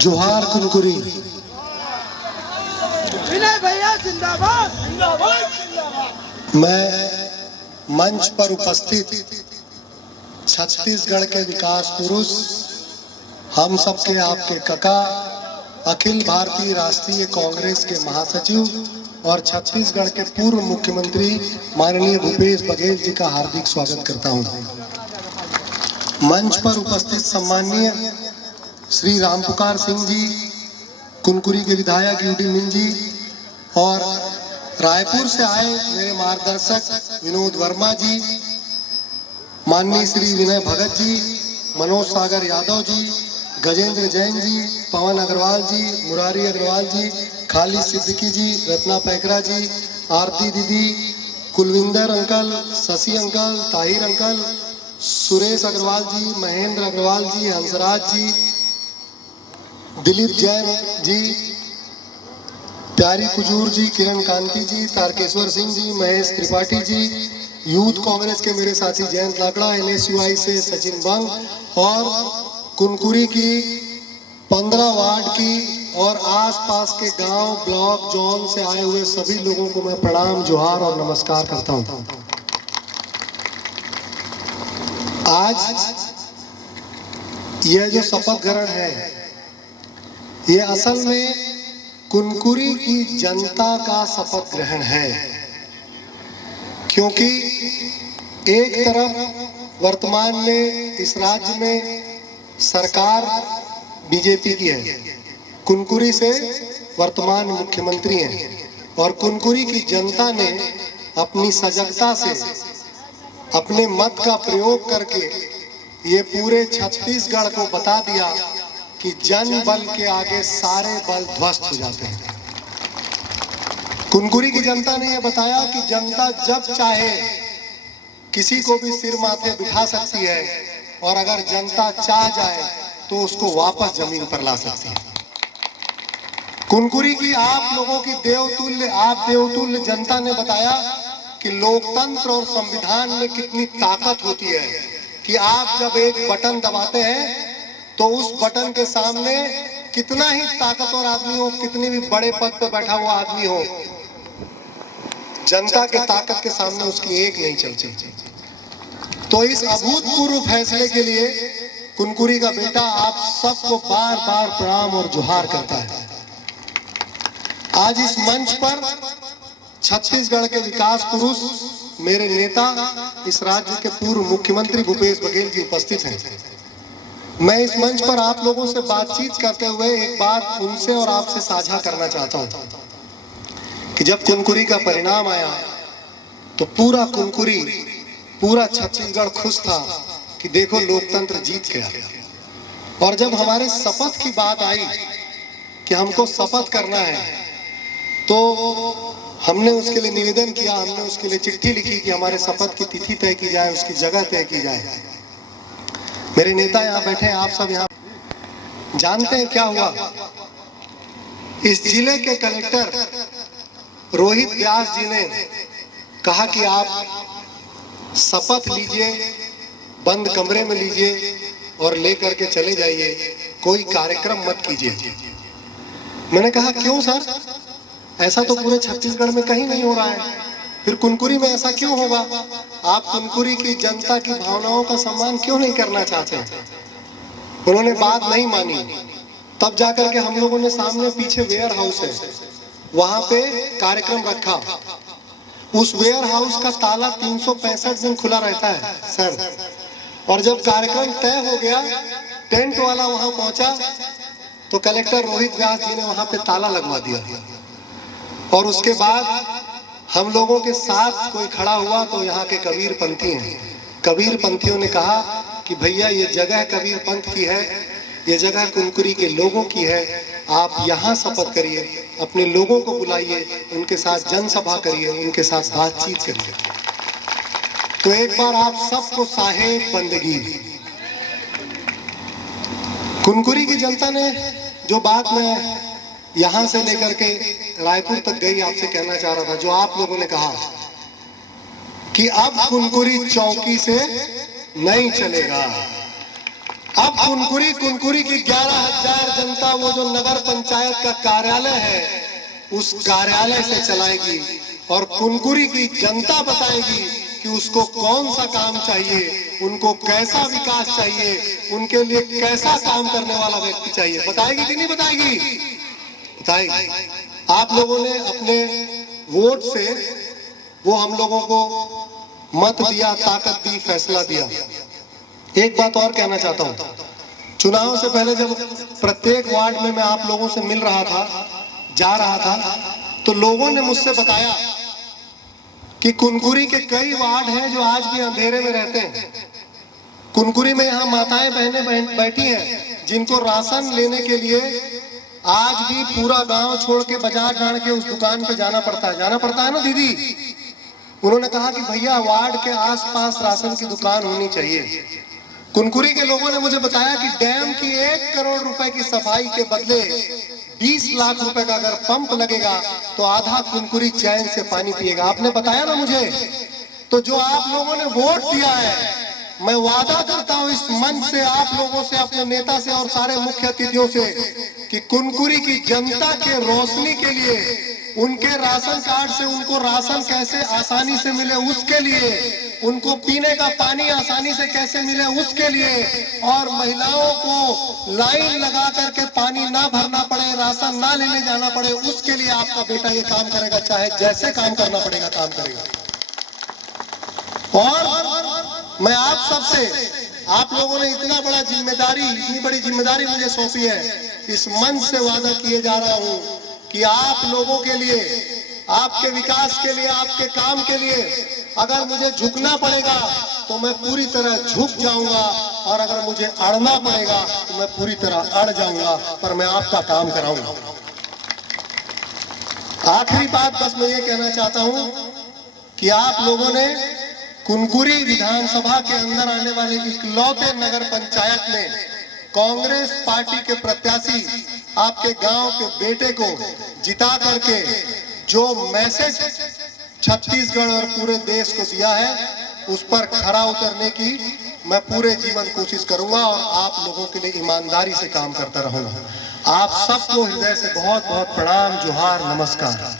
जोहार कुनकुरी। विनय भैया जिंदाबाद जिंदाबाद जिंदाबाद। मैं मंच पर उपस्थित छत्तीसगढ़ के विकास पुरुष, हम सबके आपके काका, अखिल भारतीय राष्ट्रीय कांग्रेस के महासचिव और छत्तीसगढ़ के पूर्व मुख्यमंत्री माननीय भूपेश बघेल जी का हार्दिक स्वागत करता हूं। मंच पर उपस्थित सम्माननीय श्री रामपुकार सिंह जी, कुनकुरी के विधायक यूडी मिन जी और रायपुर से आए मेरे मार्गदर्शक विनोद वर्मा जी, माननीय श्री विनय भगत जी, मनोज सागर यादव जी, गजेंद्र जैन जी, पवन अग्रवाल जी, मुरारी अग्रवाल जी, खालिद सिद्दीकी जी, रत्ना पैकरा जी, आरती दीदी, Kulwinder uncle, Shashi uncle, Tahir uncle, Suresh Agarwal ji, Mahendra Agarwal ji, Hansraj ji, Dilip Jain ji, Pyari Kujur ji, Kiran Kanti ji, Tarkeshwar Singh ji, Mahesh Tripathi ji, youth Congress के मेरे साथी जयंत लाकड़ा, NSUI से सचिन बंग और कुनकुरी की 15 वार्ड की और आसपास के गांव, ब्लॉक, जोन से आए हुए सभी लोगों को मैं प्रणाम, जोहार और नमस्कार करता हूं। आज यह जो शपथ ग्रहण है, ये असल में कुनकुरी की जनता का शपथ ग्रहण है, क्योंकि एक तरफ वर्तमान में इस राज्य में सरकार बीजेपी की है, कुनकुरी से वर्तमान मुख्यमंत्री हैं और कुनकुरी की जनता ने अपनी सजगता से अपने मत का प्रयोग करके ये पूरे छत्तीसगढ़ को बता दिया कि जन बल के आगे सारे बल ध्वस्त हो जाते हैं। कुनकुरी की जनता ने यह बताया कि जनता जब चाहे किसी को भी सिर माथे बिठा सकती है और अगर जनता चाह जाए तो उसको वापस जमीन पर ला सकती है। कुनकुरी की आप लोगों की देवतुल्य जनता ने बताया कि लोकतंत्र और संविधान में कितनी ताकत होती है कि आप जब एक बटन दबाते हैं तो उस बटन के सामने कितना ही ताकतवर आदमी हो, कितने भी बड़े पद पर बैठा हुआ आदमी हो, जनता के ताकत के सामने उसकी एक नहीं चलती। तो इस अभूतपूर्व फैसले के लिए कुनकुरी का बेटा आप सबको बार बार प्रणाम और जोहार करता है। आज इस मंच पर छत्तीसगढ़ के विकास पुरुष, मेरे नेता, इस राज्य के पूर्व मुख्यमंत्री भूपेश बघेल जी उपस्थित हैं। मैं इस मंच पर आप लोगों से बातचीत करते हुए एक बात उनसे और आपसे साझा करना चाहता हूं कि जब कुनकुरी का परिणाम आया तो पूरा कुनकुरी, पूरा छत्तीसगढ़ खुश था कि देखो लोकतंत्र जीत गया। और जब हमारे शपथ की बात आई कि हमको शपथ करना है तो हमने उसके लिए निवेदन किया, हमने उसके लिए चिट्ठी लिखी कि हमारे शपथ की तिथि तय की जाए, उसकी जगह तय की जाए। मेरे नेता यहाँ बैठे हैं, आप सब यहाँ जानते हैं क्या हुआ। इस जिले के कलेक्टर रोहित व्यास जी ने कहा कि आप शपथ लीजिए, बंद कमरे में लीजिए और लेकर के चले जाइए, कोई कार्यक्रम मत कीजिए। मैंने कहा क्यों सर, ऐसा तो पूरे छत्तीसगढ़ में कहीं नहीं हो रहा है, फिर कुनकुरी में ऐसा क्यों होगा? आप कुनकुरी की जनता की भावनाओं का सम्मान क्यों नहीं करना चाहते? उन्होंने बात नहीं मानी। तब जाकर के हम लोगों ने सामने पीछे वेयर हाउस है, वहां पे कार्यक्रम रखा। उस वेयर हाउस का ताला 365 दिन खुला रहता है सर, और जब कार्यक्रम तय हो गया, टेंट वाला वहां पहुंचा तो कलेक्टर रोहित व्यास जी ने वहां पे ताला लगवा दिया। और उसके बाद हम लोगों के साथ कोई खड़ा हुआ तो यहाँ के कबीर पंथी हैं। कबीर पंथियों ने कहा कि भैया ये जगह कबीर पंथ की है, ये जगह कुनकुरी के लोगों की है, आप यहाँ शपथ करिए, अपने लोगों को बुलाइए, उनके साथ जनसभा करिए, उनके साथ बातचीत करिए। तो एक बार आप सबको साहेब बंदगी। कुनकुरी की जनता ने जो बात मैं यहां से लेकर के रायपुर तक गई आपसे कहना चाह रहा था, जो आप लोगों ने कहा कि अब कुनकुरी चौकी से नहीं चलेगा, अब कुनकुरी की 11,000 जनता वो जो नगर पंचायत का कार्यालय है उस कार्यालय से चलाएगी और कुनकुरी की जनता बताएगी कि उसको कौन सा काम चाहिए, उनको कैसा विकास चाहिए, उनके लिए कैसा काम करने वाला व्यक्ति चाहिए। बताएगी कि नहीं बताएगी? बताएगी। आप लोगों ने अपने वोट से वो हम लोगों को मत दिया, ताकत दी, फैसला दिया। एक बात और कहना चाहता हूं, चुनाव से पहले जब प्रत्येक वार्ड में मैं आप लोगों से मिल रहा था, जा रहा था, तो लोगों ने मुझसे बताया कि कुनकुरी के कई वार्ड हैं जो आज भी अंधेरे में रहते हैं। कुनकुरी में यहाँ माताएं बहनें बैठी हैं जिनको राशन लेने के लिए आज भी पूरा गांव छोड़ के बाजार जान के उस दुकान पे जाना पड़ता है ना दीदी। उन्होंने कहा कि भैया वार्ड के आसपास राशन की दुकान होनी चाहिए। कुनकुरी के लोगों ने मुझे बताया कि डैम की 1 करोड़ रुपए की सफाई के बदले 20 लाख रुपए का अगर पंप लगेगा तो आधा कुनकुरी चैन से पानी पिएगा। आपने बताया ना मुझे, तो जो आप लोगों ने वोट दिया है, मैं वादा करता हूं इस मंच से, आप लोगों से, अपने नेता से और सारे मुख्य अतिथियों से कि कुनकुरी की जनता के रोशनी के लिए, उनके राशन कार्ड से उनको राशन कैसे आसानी से मिले उसके लिए, उनको पीने का पानी आसानी से कैसे मिले उसके लिए, और महिलाओं को लाइन लगा करके पानी ना भरना पड़े, राशन ना लेने जाना पड़े, उसके लिए आपका बेटा ये काम करेगा। चाहे जैसे काम करना पड़ेगा काम करेगा। और मैं आप सबसे, आप लोगों ने इतनी बड़ी जिम्मेदारी मुझे सौंपी है, इस मंच से वादा किए जा रहा हूं कि आप लोगों के लिए, आपके विकास के लिए, आपके काम के लिए अगर मुझे झुकना पड़ेगा तो मैं पूरी तरह झुक जाऊंगा, और अगर मुझे अड़ना पड़ेगा तो मैं पूरी तरह अड़ जाऊंगा, पर मैं आपका काम कराऊंगा। आखिरी बात बस मैं ये कहना चाहता हूं कि आप लोगों ने कुनकुरी विधानसभा के अंदर आने वाले इकलौते नगर पंचायत में कांग्रेस पार्टी के प्रत्याशी आपके गांव के बेटे को जिता करके जो मैसेज छत्तीसगढ़ और पूरे देश को दिया है, उस पर खरा उतरने की मैं पूरे जीवन कोशिश करूंगा और आप लोगों के लिए ईमानदारी से काम करता रहूंगा। आप सबको हृदय से बहुत बहुत प्रणाम, जोहार, नमस्कार।